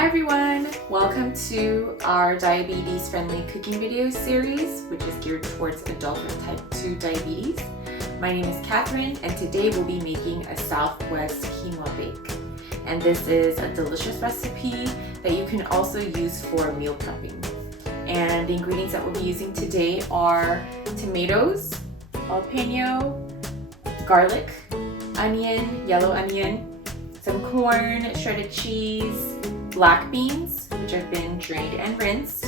Hi everyone! Welcome to our diabetes-friendly cooking video series, which is geared towards adult with type 2 diabetes. My name is Katherine, and today we'll be making a Southwest quinoa bake. And this is a delicious recipe that you can also use for meal prepping. And the ingredients that we'll be using today are tomatoes, jalapeño, garlic, onion, yellow onion, some corn, shredded cheese, black beans, which have been drained and rinsed,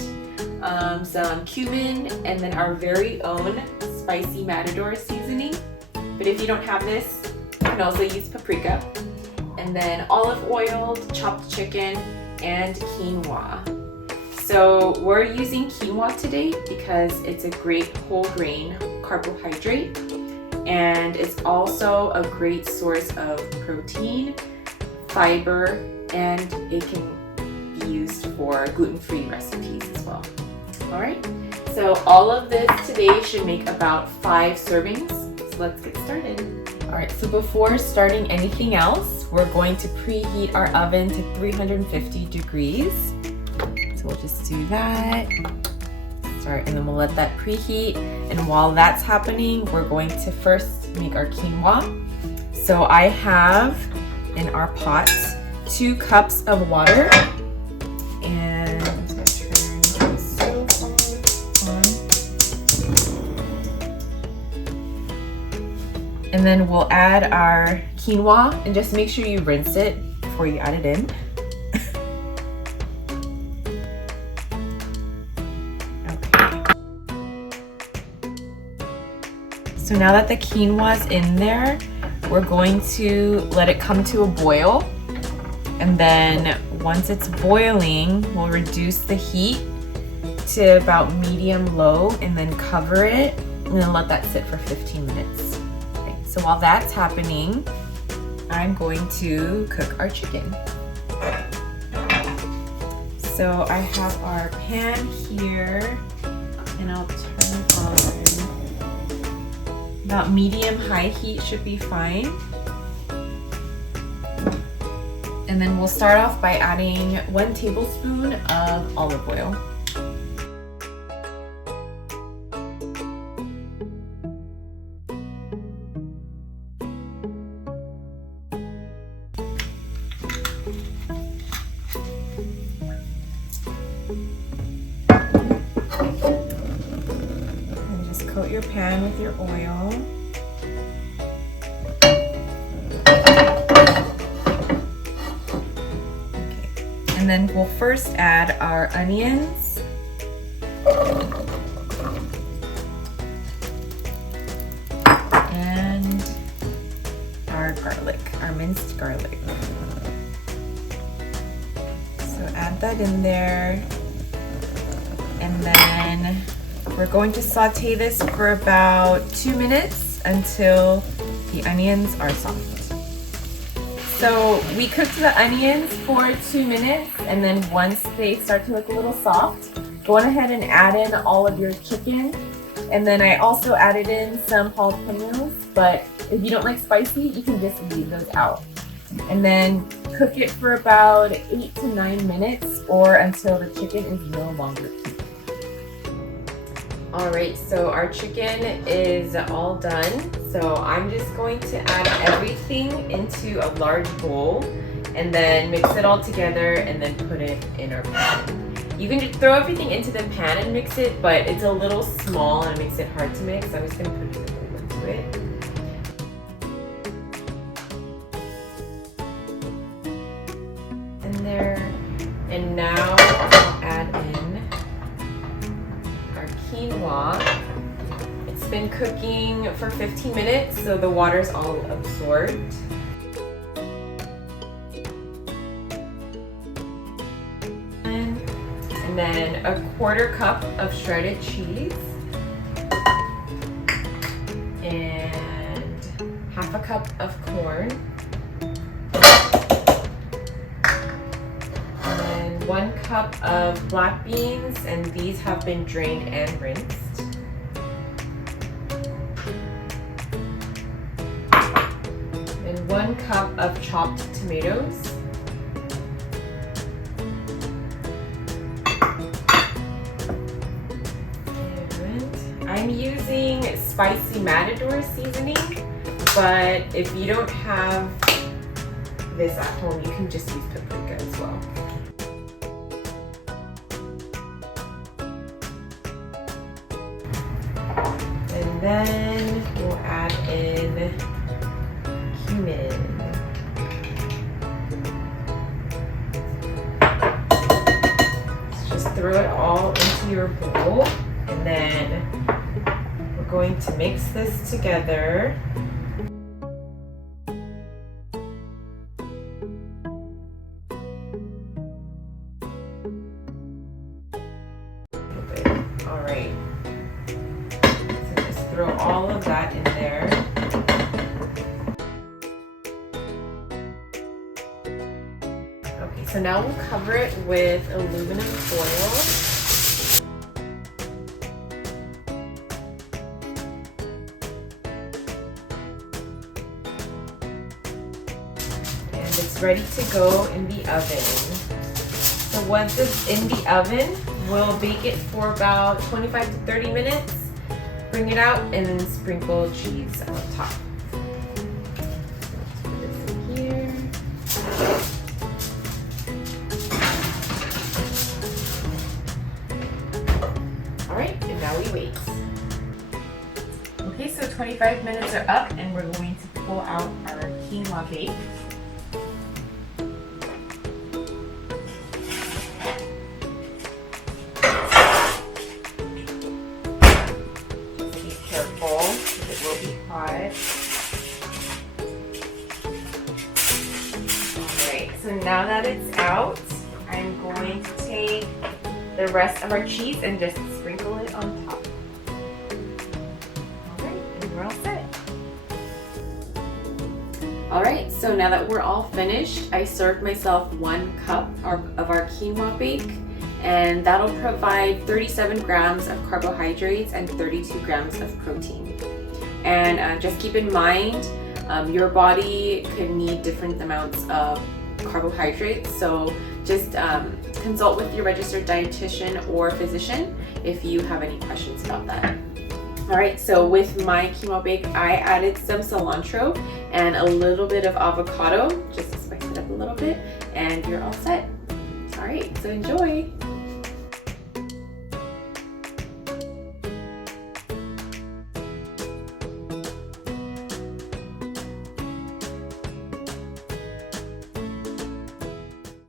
some cumin, and then our very own Spicy Matador Seasoning. But if you don't have this, you can also use paprika. And then olive oil, chopped chicken, and quinoa. So we're using quinoa today because it's a great whole grain carbohydrate, and it's also a great source of protein, fiber, and it can be used for gluten-free recipes as well. Alright, so all of this today should make about 5 servings, so let's get started. Alright, so before starting anything else, we're going to preheat our oven to 350 degrees. So we'll just do that. And then we'll let that preheat. And while that's happening, we're going to first make our quinoa. So I have in our pot 2 cups of water, and I'm going to turn the stove on. And then we'll add our quinoa, and just make sure you rinse it before you add it in. Okay. So now that the quinoa is in there, we're going to let it come to a boil. And then once it's boiling, we'll reduce the heat to about medium-low and then cover it and then let that sit for 15 minutes. Okay, so while that's happening, I'm going to cook our chicken. So I have our pan here, and I'll turn it on. About medium-high heat should be fine. And then we'll start off by adding 1 tablespoon of olive oil. And just coat your pan with your oil. And then we'll first add our onions. And our garlic, our minced garlic. So add that in there. And then we're going to saute this for about 2 minutes until the onions are soft. So we cooked the onions for 2 minutes, and then once they start to look a little soft, go on ahead and add in all of your chicken. And then I also added in some jalapeños, but if you don't like spicy, you can just leave those out. And then cook it for about 8 to 9 minutes or until the chicken is no longer cubed. Alright, so our chicken is all done. So I'm just going to add everything into a large bowl and then mix it all together and then put it in our pan. You can just throw everything into the pan and mix it, but it's a little small and it makes it hard to mix. I'm just going to put it into it. In there. And now I'll add in our quinoa. It's been cooking for 15 minutes, so the water's all absorbed. And then a 1/4 cup of shredded cheese. And 1/2 cup of corn. And 1 cup of black beans, and these have been drained and rinsed. And 1 cup of chopped tomatoes. using Spicy Matador Seasoning, but if you don't have this at home, you can just use paprika as well. And then we'll add in cumin. Just throw it all into your bowl, and then we're going to mix this together. All right, so just throw all of that in there. Okay, so now we'll cover it with aluminum foil. And it's ready to go in the oven. So once it's in the oven, we'll bake it for about 25 to 30 minutes. Bring it out and then sprinkle cheese on top. Let's put this in here. All right, and now we wait. Okay, so 25 minutes are up, and we're going to pull out our quinoa bake. It will be hot. Alright, so now that it's out, I'm going to take the rest of our cheese and just sprinkle it on top. Alright, and we're all set. Alright, so now that we're all finished, I served myself 1 cup of our quinoa bake, and that'll provide 37 grams of carbohydrates and 32 grams of protein. And just keep in mind, your body could need different amounts of carbohydrates, so just consult with your registered dietitian or physician if you have any questions about that. Alright, so with my quinoa bake, I added some cilantro and a little bit of avocado, just to spice it up a little bit, and you're all set. Alright, so enjoy!